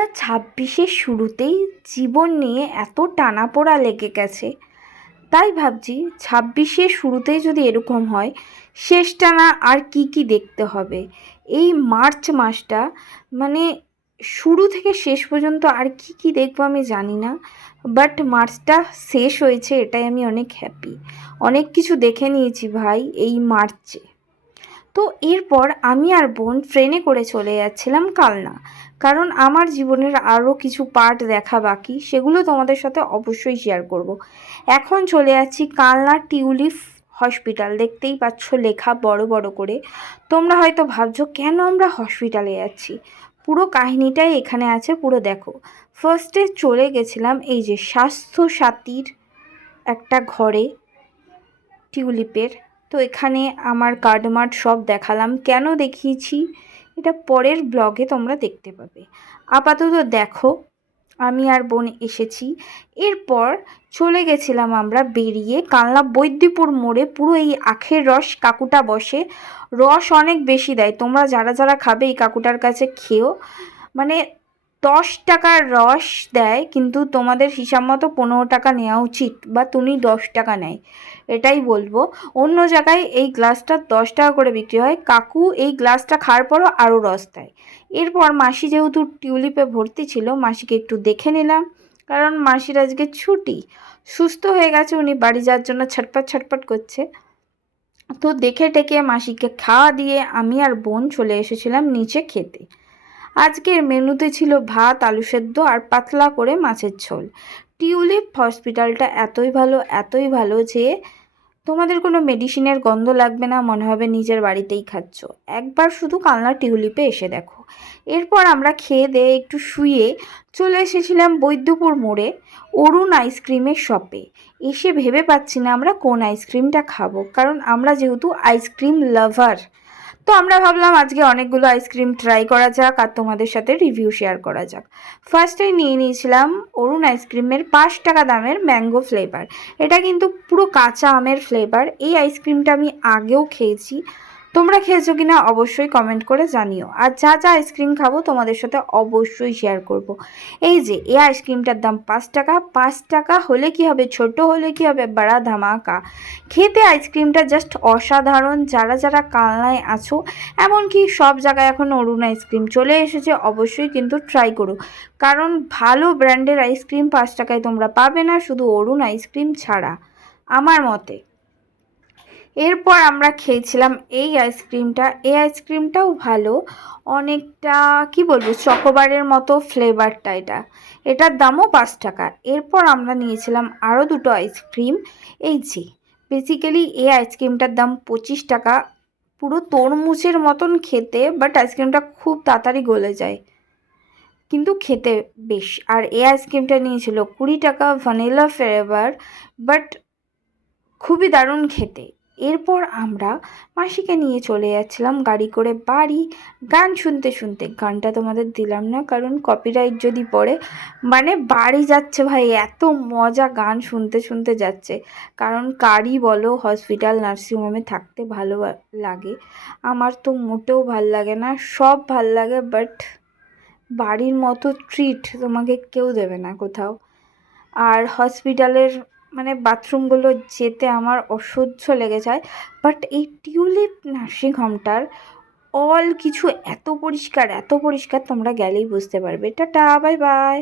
2026-এর শুরুতেই জীবন নিয়ে এত টানাপোড়া লেগে গেছে, তাই ভাবছি 26-এর শুরুতেই যদি এরকম হয়, শেষ টানা আর কি কি দেখতে হবে। এই মার্চ মাসটা মানে শুরু থেকে শেষ পর্যন্ত আর কি কি দেখবো আমি জানি না, বাট মার্চটা শেষ হয়েছে এটাই আমি অনেক হ্যাপি। অনেক কিছু দেখে নিয়েছি ভাই এই মার্চে। তো এরপর আমি আর বোন ট্রেনে করে চলে যাচ্ছিলাম কালনা, কারণ আমার জীবনের আরও কিছু পার্ট দেখা বাকি, সেগুলো তোমাদের সাথে অবশ্যই শেয়ার করব। এখন চলে যাচ্ছি কালনা টিউলিপ হসপিটাল, দেখতেই পাচ্ছ লেখা বড় বড় করে। তোমরা হয়তো ভাবছো কেন আমরা হসপিটালে যাচ্ছি, পুরো কাহিনিটাই এখানে আছে, পুরো দেখো। ফার্স্টে চলে গেছিলাম এই যে স্বাস্থ্য সাথীর একটা ঘরে টিউলিপের। তো এখানে আমার কার্ডমার্ট সব দেখালাম, কেন দেখিয়েছি এটা পরের ব্লগে তোমরা দেখতে পাবে। আপাতত দেখো আমি আর বোন এসেছি। এরপর চলে গেছিলাম আমরা বেরিয়ে কালনা বৈদ্যপুর মোড়ে। পুরো এই আখের রস কাকুটা বসে, রস অনেক বেশি দেয়, তোমরা যারা যারা খাবে এই কাকুটার কাছে খেও। মানে 10 টাকার রস দেয়, কিন্তু তোমাদের হিসাব মতো 15 টাকা নেওয়া উচিত, বা তুমি 10 টাকা নেয়, এটাই বলবো। অন্য জায়গায় এই গ্লাসটা 10 টাকা করে বিক্রি হয়, কাকু এই গ্লাসটা খাওয়ার পরও আরও রস দেয়। এরপর মাসি যেহেতু টিউলিপে ভর্তি ছিল, মাসিকে একটু দেখে নিলাম, কারণ মাসির আজকে ছুটি, সুস্থ হয়ে গেছে, উনি বাড়ি যাওয়ার জন্য ছটপট ছটপট করছে। তো দেখে টেকে মাসিকে খাওয়া দিয়ে আমি আর বোন চলে এসেছিলাম নিচে খেতে। আজকের মেনুতে ছিল ভাত, আলু সেদ্ধ আর পাতলা করে মাছের ঝোল। টিউলিপ হসপিটালটা এতই ভালো যে তোমাদের কোনো মেডিসিনের গন্ধ লাগবে না, মনে হবে নিজের বাড়িতেই খাচ্ছ। একবার শুধু কালনা টিউলিপে এসে দেখো। এরপর আমরা খেয়ে দিয়ে একটু শুয়ে চলে এসেছিলাম বৈদ্যপুর মোড়ে অরুণ আইসক্রিমের শপে। এসে ভেবে পাচ্ছি না আমরা কোন আইসক্রিমটা খাবো, কারণ আমরা যেহেতু আইসক্রিম লাভার। তো আমরা ভাবলাম আজকে অনেকগুলো আইসক্রিম ট্রাই করা যাক আর তোমাদের সাথে রিভিউ শেয়ার করা যাক। ফার্স্টেই নিয়ে নিয়েছিলাম অরুণ আইসক্রিমের 5 টাকা দামের ম্যাঙ্গো ফ্লেভার। এটা কিন্তু পুরো কাঁচা আমের ফ্লেভার। এই আইসক্রিমটা আমি আগেও খেয়েছি, তোমরা খেয়েছো কিনা অবশ্যই কমেন্ট করে জানিও। আর যা যা আইসক্রিম খাবো তোমাদের সাথে অবশ্যই শেয়ার করব। এই যে এই আইসক্রিমটার দাম 5 টাকা। 5 টাকা হলে কি হবে, ছোট হলে কি হবে, বড়া ধামাকা। খেতে আইসক্রিমটা জাস্ট অসাধারণ। যারা যারা কালনায় আছো, এমনকি সব জায়গায় এখন অরুণ আইসক্রিম চলে এসেছে, অবশ্যই কিন্তু ট্রাই করো, কারণ ভালো ব্র্যান্ডের আইসক্রিম 5 টাকায় তোমরা পাবে না, শুধু অরুণ আইসক্রিম ছাড়া আমার মতে। এরপর আমরা খেয়েছিলাম এই আইসক্রিমটা। এই আইসক্রিমটাও ভালো, অনেকটা কি বলবো চকোবারের মতো ফ্লেভারটা। এটার দামও 5 টাকা। এরপর আমরা নিয়েছিলাম আরও দুটো আইসক্রিম। এই যে বেসিক্যালি এই আইসক্রিমটার দাম 25 টাকা, পুরো তরমুজের মতন খেতে, বাট আইসক্রিমটা খুব তাড়াতাড়ি গলে যায়, কিন্তু খেতে বেশ। আর এই আইসক্রিমটা নিয়েছিল 20 টাকা, ভ্যানিলা ফ্লেভার, বাট খুবই দারুণ খেতে। এরপর আমরা মাসিকে নিয়ে চলে যাচ্ছিলাম গাড়ি করে বাড়ি, গান শুনতে শুনতে। গানটা তোমাদের দিলাম না, কারণ কপিরাইট যদি পড়ে। মানে বাড়ি যাচ্ছে ভাই, এত মজা গান শুনতে শুনতে যাচ্ছে। কারণ কারই বলো হসপিটাল নার্সিংহোমে থাকতে ভালো লাগে, আমার তো মোটেও ভাল লাগে না, সব ভাল লাগে, বাট বাড়ির মতো ট্রিট তোমাকে কেউ দেবে না কোথাও। আর হসপিটালের মানে বাথরুমগুলো যেতে আমার অসহ্য লেগে যায়, বাট এই টিউলিপ নার্সিংহোমটার অল কিছু এত পরিষ্কার তোমরা গেলেই বুঝতে পারবে। Tata, bye bye.